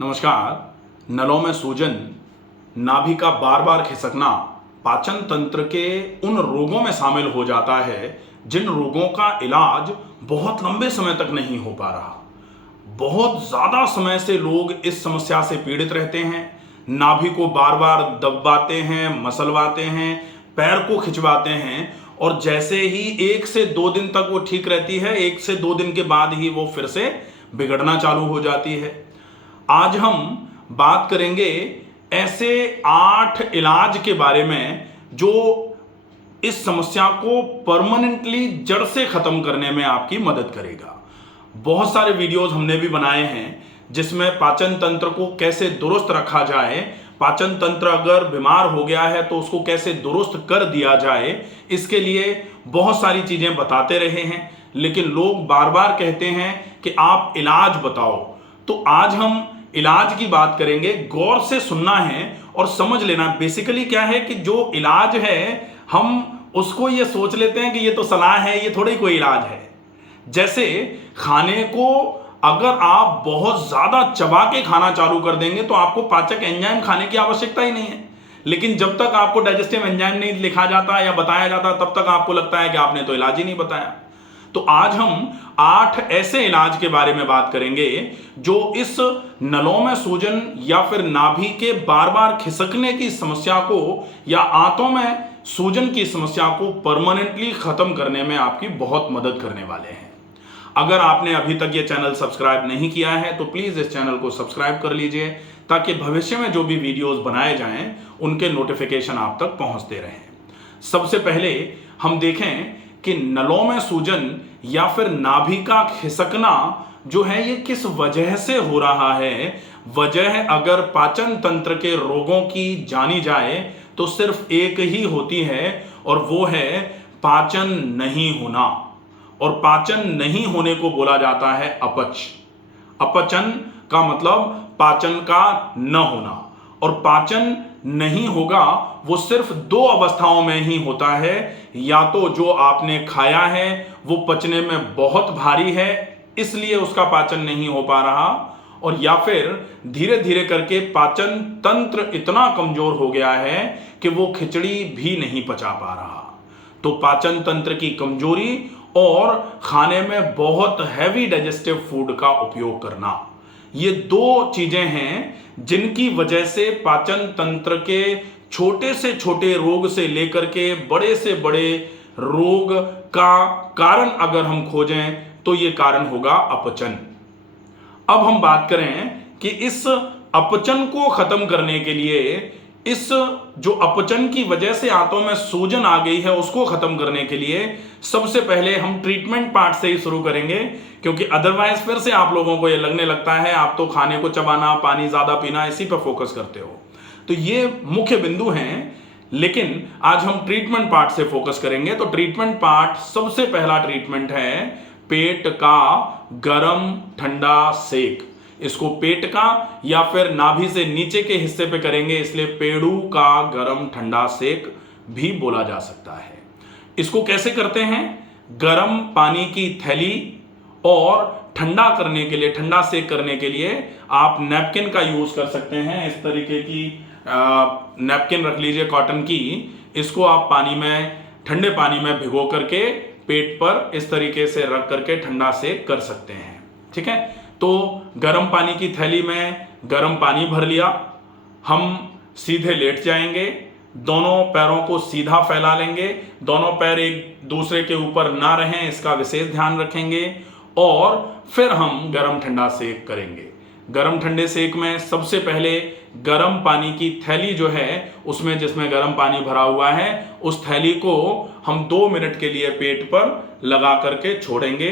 नमस्कार। नलों में सूजन, नाभि का बार बार खिसकना पाचन तंत्र के उन रोगों में शामिल हो जाता है जिन रोगों का इलाज बहुत लंबे समय तक नहीं हो पा रहा। बहुत ज्यादा समय से लोग इस समस्या से पीड़ित रहते हैं। नाभि को बार बार दबाते हैं, मसलवाते हैं, पैर को खिंचवाते हैं और जैसे ही 1 से 2 दिन तक वो ठीक रहती है, 1 से 2 दिन के बाद ही वो फिर से बिगड़ना चालू हो जाती है। आज हम बात करेंगे ऐसे 8 इलाज के बारे में जो इस समस्या को परमानेंटली जड़ से खत्म करने में आपकी मदद करेगा। बहुत सारे वीडियोस हमने भी बनाए हैं जिसमें पाचन तंत्र को कैसे दुरुस्त रखा जाए, पाचन तंत्र अगर बीमार हो गया है तो उसको कैसे दुरुस्त कर दिया जाए, इसके लिए बहुत सारी चीजें बताते रहे हैं। लेकिन लोग बार बार कहते हैं कि आप इलाज बताओ। तो आज हम इलाज की बात करेंगे। गौर से सुनना है और समझ लेना। बेसिकली क्या है कि जो इलाज है हम उसको ये सोच लेते हैं कि ये तो सलाह है, ये थोड़ी कोई इलाज है। जैसे खाने को अगर आप बहुत ज्यादा चबा के खाना चालू कर देंगे तो आपको पाचक एंजाइम खाने की आवश्यकता ही नहीं है। लेकिन जब तक आपको डाइजेस्टिव एंजाइम नहीं लिखा जाता या बताया जाता तब तक आपको लगता है कि आपने तो इलाज ही नहीं बताया। तो आज हम 8 ऐसे इलाज के बारे में बात करेंगे जो इस नलों में सूजन या फिर नाभि के बार बार खिसकने की समस्या को या आंतों में सूजन की समस्या को परमानेंटली खत्म करने में आपकी बहुत मदद करने वाले हैं। अगर आपने अभी तक ये चैनल सब्सक्राइब नहीं किया है तो प्लीज इस चैनल को सब्सक्राइब कर लीजिए ताकि भविष्य में जो भी वीडियोस बनाए जाएं उनके नोटिफिकेशन आप तक पहुंचते रहें। सबसे पहले हम देखें कि नलों में सूजन या फिर नाभि का खिसकना जो है ये किस वजह से हो रहा है। वजह अगर पाचन तंत्र के रोगों की जानी जाए तो सिर्फ एक ही होती है और वो है पाचन नहीं होना। और पाचन नहीं होने को बोला जाता है अपच। अपचन का मतलब पाचन का न होना। और पाचन नहीं होगा वो सिर्फ 2 अवस्थाओं में ही होता है। या तो जो आपने खाया है वो पचने में बहुत भारी है इसलिए उसका पाचन नहीं हो पा रहा, और या फिर धीरे धीरे करके पाचन तंत्र इतना कमजोर हो गया है कि वो खिचड़ी भी नहीं पचा पा रहा। तो पाचन तंत्र की कमजोरी और खाने में बहुत हैवी डाइजेस्टिव फूड का उपयोग करना, ये 2 चीजें हैं जिनकी वजह से पाचन तंत्र के छोटे से छोटे रोग से लेकर के बड़े से बड़े रोग का कारण अगर हम खोजें तो ये कारण होगा अपचन। अब हम बात करें कि इस अपचन को खत्म करने के लिए, इस जो अपचन की वजह से आंतों में सूजन आ गई है उसको खत्म करने के लिए सबसे पहले हम ट्रीटमेंट पार्ट से ही शुरू करेंगे, क्योंकि अदरवाइज फिर से आप लोगों को ये लगने लगता है आप तो खाने को चबाना, पानी ज्यादा पीना, इसी पर फोकस करते हो। तो ये मुख्य बिंदु हैं। लेकिन आज हम ट्रीटमेंट पार्ट से फोकस करेंगे। तो ट्रीटमेंट पार्ट, सबसे पहला ट्रीटमेंट है पेट का गरम ठंडा सेक। इसको पेट का या फिर नाभि से नीचे के हिस्से पे करेंगे इसलिए पेड़ू का गरम ठंडा सेक भी बोला जा सकता है। इसको कैसे करते हैं? गरम पानी की थैली और ठंडा करने के लिए, ठंडा सेक करने के लिए आप नैपकिन का यूज कर सकते हैं। इस तरीके की नैपकिन रख लीजिए कॉटन की। इसको आप पानी में, ठंडे पानी में भिगो करके पेट पर इस तरीके से रख करके ठंडा सेक कर सकते हैं। ठीक है। तो गर्म पानी की थैली में गर्म पानी भर लिया, हम सीधे लेट जाएंगे, दोनों पैरों को सीधा फैला लेंगे, दोनों पैर एक दूसरे के ऊपर ना रहें इसका विशेष ध्यान रखेंगे, और फिर हम गर्म ठंडा सेक करेंगे। गर्म ठंडे सेक में सबसे पहले गर्म पानी की थैली जो है उसमें, जिसमें गर्म पानी भरा हुआ है, उस थैली को हम 2 मिनट के लिए पेट पर लगा करके छोड़ेंगे।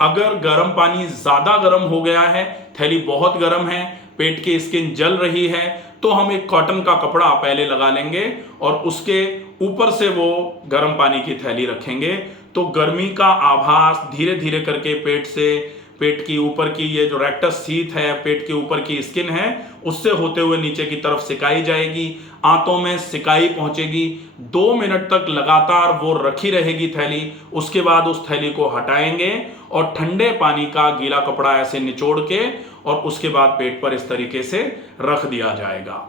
अगर गर्म पानी ज्यादा गर्म हो गया है, थैली बहुत गर्म है, पेट की स्किन जल रही है, तो हम एक कॉटन का कपड़ा पहले लगा लेंगे और उसके ऊपर से वो गर्म पानी की थैली रखेंगे। तो गर्मी का आभास धीरे धीरे करके पेट से, पेट की ऊपर की ये जो रेक्टस शीथ है, पेट के ऊपर की स्किन है, उससे होते हुए नीचे की तरफ सिकाई जाएगी, आंतों में सिकाई पहुंचेगी। 2 मिनट तक लगातार वो रखी रहेगी थैली। उसके बाद उस थैली को हटाएंगे और ठंडे पानी का गीला कपड़ा ऐसे निचोड़ के और उसके बाद पेट पर इस तरीके से रख दिया जाएगा।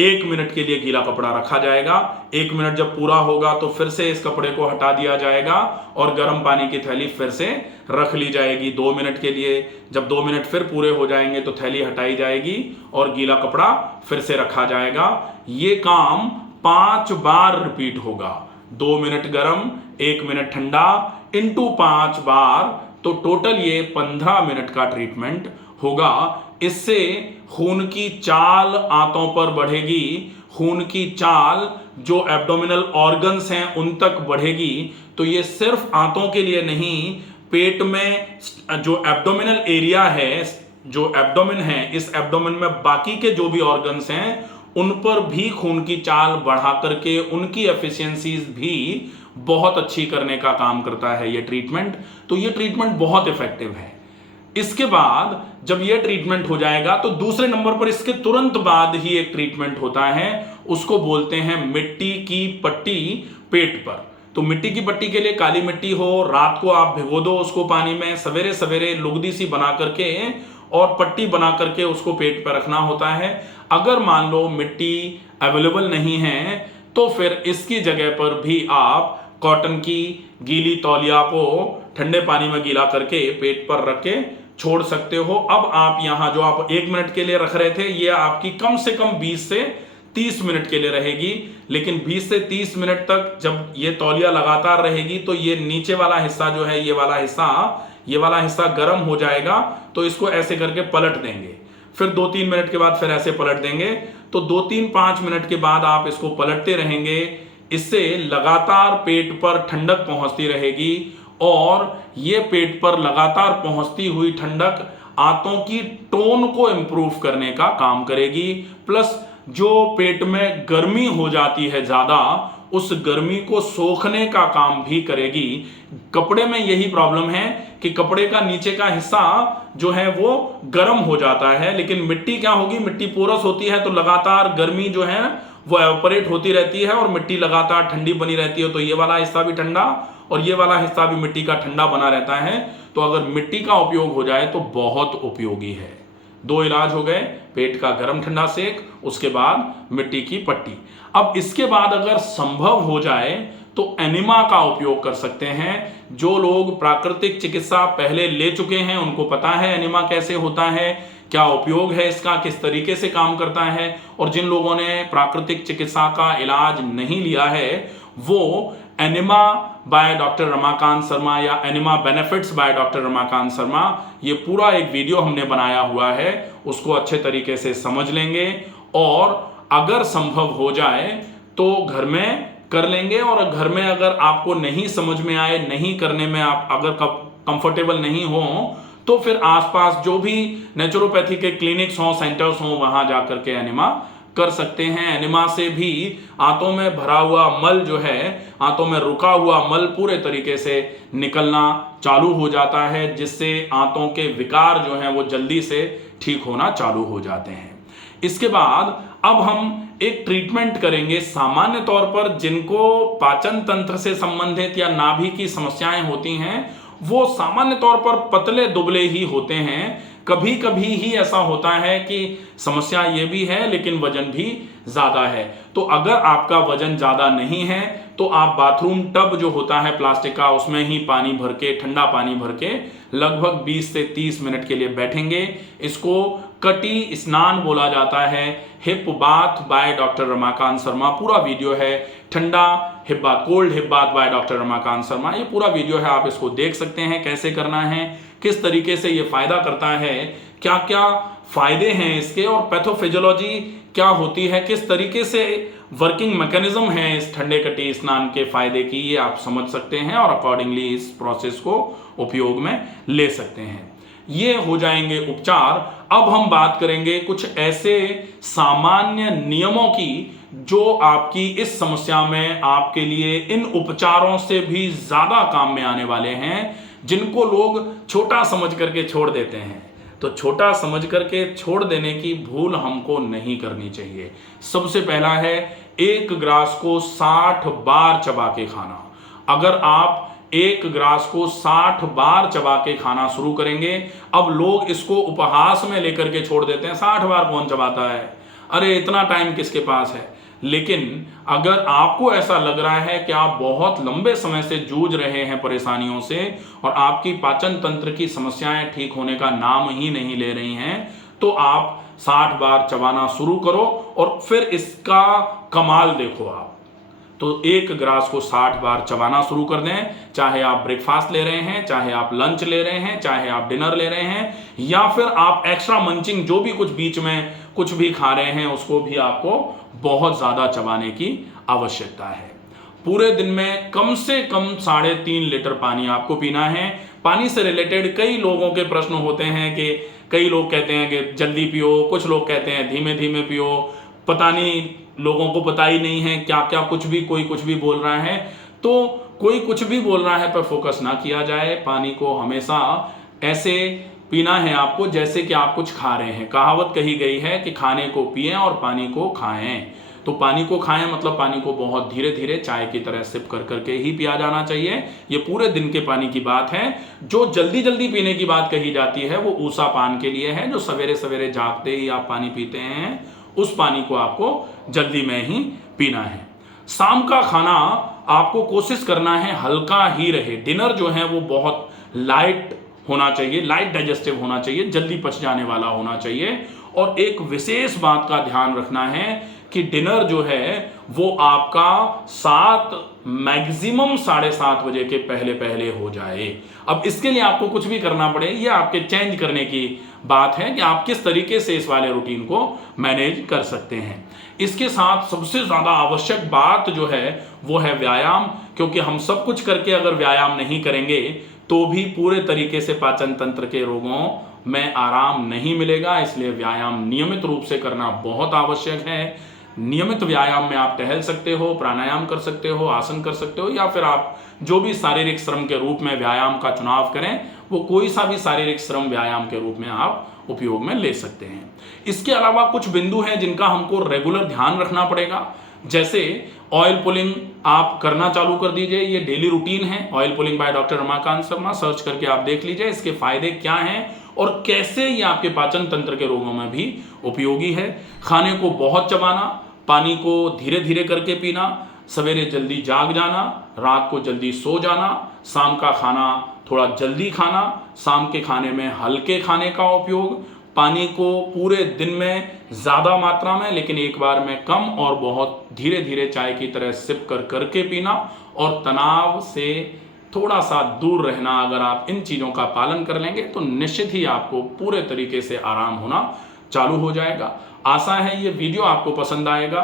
1 मिनट के लिए गीला कपड़ा रखा जाएगा। 1 मिनट जब पूरा होगा तो फिर से इस कपड़े को हटा दिया जाएगा और गर्म पानी की थैली फिर से रख ली जाएगी 2 मिनट के लिए। जब 2 मिनट फिर पूरे हो जाएंगे तो थैली हटाई जाएगी और गीला कपड़ा फिर से रखा जाएगा। ये काम 5 बार रिपीट होगा। 2 मिनट गर्म, 1 मिनट ठंडा, इंटू 5 बार, तो टोटल ये 15 मिनट का ट्रीटमेंट होगा। इससे खून की चाल आंतों पर बढ़ेगी, खून की चाल जो एब्डोमिनल ऑर्गन्स हैं उन तक बढ़ेगी। तो ये सिर्फ आंतों के लिए नहीं, पेट में जो एब्डोमिनल एरिया है, जो एब्डोमेन है, इस एब्डोमेन में बाकी के जो भी ऑर्गन्स हैं उन पर भी खून की चाल बढ़ा करके उनकी एफिशिएंसीज भी बहुत अच्छी करने का काम करता है ये ट्रीटमेंट। तो ये ट्रीटमेंट बहुत इफेक्टिव है। इसके बाद जब ये ट्रीटमेंट हो जाएगा तो दूसरे नंबर पर इसके तुरंत बाद ही एक ट्रीटमेंट होता है, उसको बोलते हैं मिट्टी की पट्टी पेट पर। तो मिट्टी की पट्टी के लिए काली मिट्टी हो, रात को आप भिगो दो उसको पानी में, सवेरे सवेरे लुगदी सी बना करके और पट्टी बना करके उसको पेट पर रखना होता है। अगर मान लो मिट्टी अवेलेबल नहीं है तो फिर इसकी जगह पर भी आप कॉटन की गीली तौलिया को ठंडे पानी में गीला करके पेट पर रख के छोड़ सकते हो। अब आप यहां जो आप 1 मिनट के लिए रख रहे थे, ये आपकी कम से कम 20 से 30 मिनट के लिए रहेगी। लेकिन 20 से 30 मिनट तक जब ये तौलिया लगातार रहेगी तो ये नीचे वाला हिस्सा जो है, ये वाला हिस्सा गर्म हो जाएगा। तो इसको ऐसे करके पलट देंगे, फिर 2-3 मिनट के बाद फिर ऐसे पलट देंगे। तो 2-3-5 मिनट के बाद आप इसको पलटते रहेंगे। इससे लगातार पेट पर ठंडक पहुंचती रहेगी और ये पेट पर लगातार पहुंचती हुई ठंडक आंतों की टोन को इंप्रूव करने का काम करेगी। प्लस जो पेट में गर्मी हो जाती है ज्यादा, उस गर्मी को सोखने का काम भी करेगी। कपड़े में यही प्रॉब्लम है कि कपड़े का नीचे का हिस्सा जो है वो गर्म हो जाता है, लेकिन मिट्टी क्या होगी, मिट्टी पोरस होती है तो लगातार गर्मी जो है वो एवपोरेट होती रहती है और मिट्टी लगातार ठंडी बनी रहती है। तो ये वाला हिस्सा भी ठंडा और ये वाला हिस्सा भी मिट्टी का ठंडा बना रहता है। तो अगर मिट्टी का उपयोग हो जाए तो बहुत उपयोगी है। 2 इलाज हो गए, पेट का गर्म ठंडा सेक, उसके बाद मिट्टी की पट्टी। अब इसके बाद अगर संभव हो जाए तो एनिमा का उपयोग कर सकते हैं। जो लोग प्राकृतिक चिकित्सा पहले ले चुके हैं उनको पता है एनिमा कैसे होता है, क्या उपयोग है इसका, किस तरीके से काम करता है। और जिन लोगों ने प्राकृतिक चिकित्सा का इलाज नहीं लिया है वो enema by doctor Ramakant Sharma या enema benefits by doctor Ramakant Sharma, ये पूरा एक वीडियो हमने बनाया हुआ है, उसको अच्छे तरीके से समझ लेंगे और अगर संभव हो जाए तो घर में कर लेंगे। और घर में अगर आपको नहीं समझ में आए, नहीं करने में आप अगर कंफर्टेबल नहीं हो तो फिर आसपास जो भी नेचुरोपैथी के क्लिनिक्स हों, सेंटर्स हों, वहां जाकर के एनिमा कर सकते हैं। एनिमा से भी आंतों में भरा हुआ मल जो है, आंतों में रुका हुआ मल पूरे तरीके से निकलना चालू हो जाता है, जिससे आंतों के विकार जो हैं वो जल्दी से ठीक होना चालू हो जाते हैं। इसके बाद अब हम एक ट्रीटमेंट करेंगे सामान्य तौर पर जिनको पाचन तंत्र से संबंधित या नाभि की समस्याएं होती हैं, वो सामान्य तौर पर पतले दुबले ही होते हैं। कभी कभी ही ऐसा होता है कि समस्या ये भी है लेकिन वजन भी ज्यादा है। तो अगर आपका वजन ज्यादा नहीं है तो आप बाथरूम टब जो होता है प्लास्टिक का, उसमें ही पानी भर के, ठंडा पानी भर के लगभग 20 से 30 मिनट के लिए बैठेंगे। इसको कटी स्नान बोला जाता है। Hip bath bye doctor Ramakant Sharma, पूरा वीडियो है। ठंडा hip bath, cold hip bath bye doctor Ramakant Sharma, ये पूरा वीडियो है, आप इसको देख सकते हैं कैसे करना है, किस तरीके से ये फायदा करता है, क्या क्या फायदे हैं इसके और पैथोफिजियोलॉजी क्या होती है, किस तरीके से वर्किंग मैकेनिज्म है इस ठंडे कटी स्नान के फायदे की, ये आप समझ सकते हैं और अकॉर्डिंगली इस प्रोसेस को उपयोग में ले सकते हैं। ये हो जाएंगे उपचार। अब हम बात करेंगे कुछ ऐसे सामान्य नियमों की जो आपकी इस समस्या में आपके लिए इन उपचारों से भी ज्यादा काम में आने वाले हैं, जिनको लोग छोटा समझ करके छोड़ देते हैं। तो छोटा समझ करके छोड़ देने की भूल हमको नहीं करनी चाहिए। सबसे पहला है, एक ग्रास को 60 बार चबा के खाना। अगर आप एक ग्रास को 60 बार चबा के खाना शुरू करेंगे। अब लोग इसको उपहास में लेकर के छोड़ देते हैं, 60 बार कौन चबाता है, अरे इतना टाइम किसके पास है। लेकिन अगर आपको ऐसा लग रहा है कि आप बहुत लंबे समय से जूझ रहे हैं परेशानियों से और आपकी पाचन तंत्र की समस्याएं ठीक होने का नाम ही नहीं ले रही हैं, तो आप 60 बार चबाना शुरू करो और फिर इसका कमाल देखो आप। तो एक ग्रास को 60 बार चबाना शुरू कर दें, चाहे आप ब्रेकफास्ट ले रहे हैं, चाहे आप लंच ले रहे हैं, चाहे आप डिनर ले रहे हैं, या फिर आप एक्स्ट्रा मंचिंग जो भी कुछ बीच में कुछ भी खा रहे हैं उसको भी आपको बहुत ज्यादा चबाने की आवश्यकता है। पूरे दिन में कम से कम 3.5 लीटर पानी आपको पीना है। पानी से रिलेटेड कई लोगों के प्रश्न होते हैं कि कई लोग कहते हैं कि जल्दी पियो, कुछ लोग कहते हैं धीमे धीमे पियो, पता नहीं, लोगों को पता ही नहीं है क्या क्या, कोई कुछ भी बोल रहा है। तो कोई कुछ भी बोल रहा है पर फोकस ना किया जाए। पानी को हमेशा ऐसे पीना है आपको जैसे कि आप कुछ खा रहे हैं। कहावत कही गई है कि खाने को पिएं और पानी को खाएं। तो पानी को खाएं मतलब पानी को बहुत धीरे धीरे चाय की तरह सिप कर करके ही पिया जाना चाहिए। ये पूरे दिन के पानी की बात है। जो जल्दी जल्दी पीने की बात कही जाती है वो ऊषा पान के लिए है, जो सवेरे सवेरे जागते ही आप पानी पीते हैं, उस पानी को आपको जल्दी में ही पीना है। शाम का खाना आपको कोशिश करना है हल्का ही रहे। डिनर जो है वो बहुत लाइट होना चाहिए, लाइट डाइजेस्टिव होना चाहिए, जल्दी पच जाने वाला होना चाहिए। और एक विशेष बात का ध्यान रखना है कि डिनर जो है वो आपका 7 मैक्सिमम 7:30 बजे के पहले पहले हो जाए। अब इसके लिए आपको कुछ भी करना पड़े, ये आपके चेंज करने की बात है कि आप किस तरीके से इस वाले रूटीन को मैनेज कर सकते हैं। इसके साथ सबसे ज्यादा आवश्यक बात जो है वो है व्यायाम, क्योंकि हम सब कुछ करके अगर व्यायाम नहीं करेंगे तो भी पूरे तरीके से पाचन तंत्र के रोगों में आराम नहीं मिलेगा। इसलिए व्यायाम नियमित रूप से करना बहुत आवश्यक है। नियमित व्यायाम में आप टहल सकते हो, प्राणायाम कर सकते हो, आसन कर सकते हो, या फिर आप जो भी शारीरिक श्रम के रूप में व्यायाम का चुनाव करें वो कोई सा भी शारीरिक श्रम व्यायाम के रूप में आप उपयोग में ले सकते हैं। इसके अलावा कुछ बिंदु हैं जिनका हमको रेगुलर ध्यान रखना पड़ेगा। जैसे ऑयल पुलिंग आप करना चालू कर दीजिए, ये डेली रूटीन है। Oil pulling bye doctor Ramakant Sharma, search करके आप देख लीजिए इसके फायदे क्या हैं और कैसे ये आपके पाचन तंत्र के रोगों में भी उपयोगी है। खाने को बहुत चबाना, पानी को धीरे धीरे करके पीना, सवेरे जल्दी जाग जाना, रात को जल्दी सो जाना, शाम का खाना थोड़ा जल्दी खाना, शाम के खाने में हल्के खाने का उपयोग, पानी को पूरे दिन में ज़्यादा मात्रा में लेकिन एक बार में कम और बहुत धीरे धीरे चाय की तरह सिप कर करके पीना, और तनाव से थोड़ा सा दूर रहना। अगर आप इन चीज़ों का पालन कर लेंगे तो निश्चित ही आपको पूरे तरीके से आराम होना चालू हो जाएगा। आशा है ये वीडियो आपको पसंद आएगा।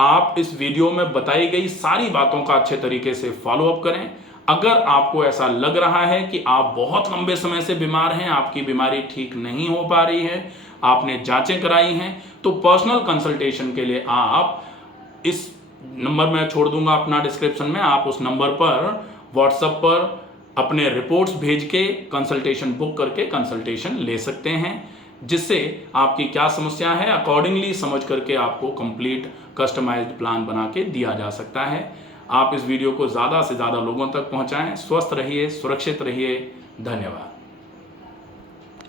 आप इस वीडियो में बताई गई सारी बातों का अच्छे तरीके से फॉलो अप करें। अगर आपको ऐसा लग रहा है कि आप बहुत लंबे समय से बीमार हैं, आपकी बीमारी ठीक नहीं हो पा रही है, आपने जांचें कराई हैं, तो पर्सनल कंसल्टेशन के लिए आप इस नंबर में छोड़ दूंगा अपना डिस्क्रिप्शन में, आप उस नंबर पर व्हाट्सएप पर अपने रिपोर्ट्स भेज के कंसल्टेशन बुक करके कंसल्टेशन ले सकते हैं, जिससे आपकी क्या समस्या है अकॉर्डिंगली समझ करके आपको कंप्लीट कस्टमाइज्ड प्लान बना के दिया जा सकता है। आप इस वीडियो को ज़्यादा से ज़्यादा लोगों तक पहुंचाएं। स्वस्थ रहिए, सुरक्षित रहिए। धन्यवाद।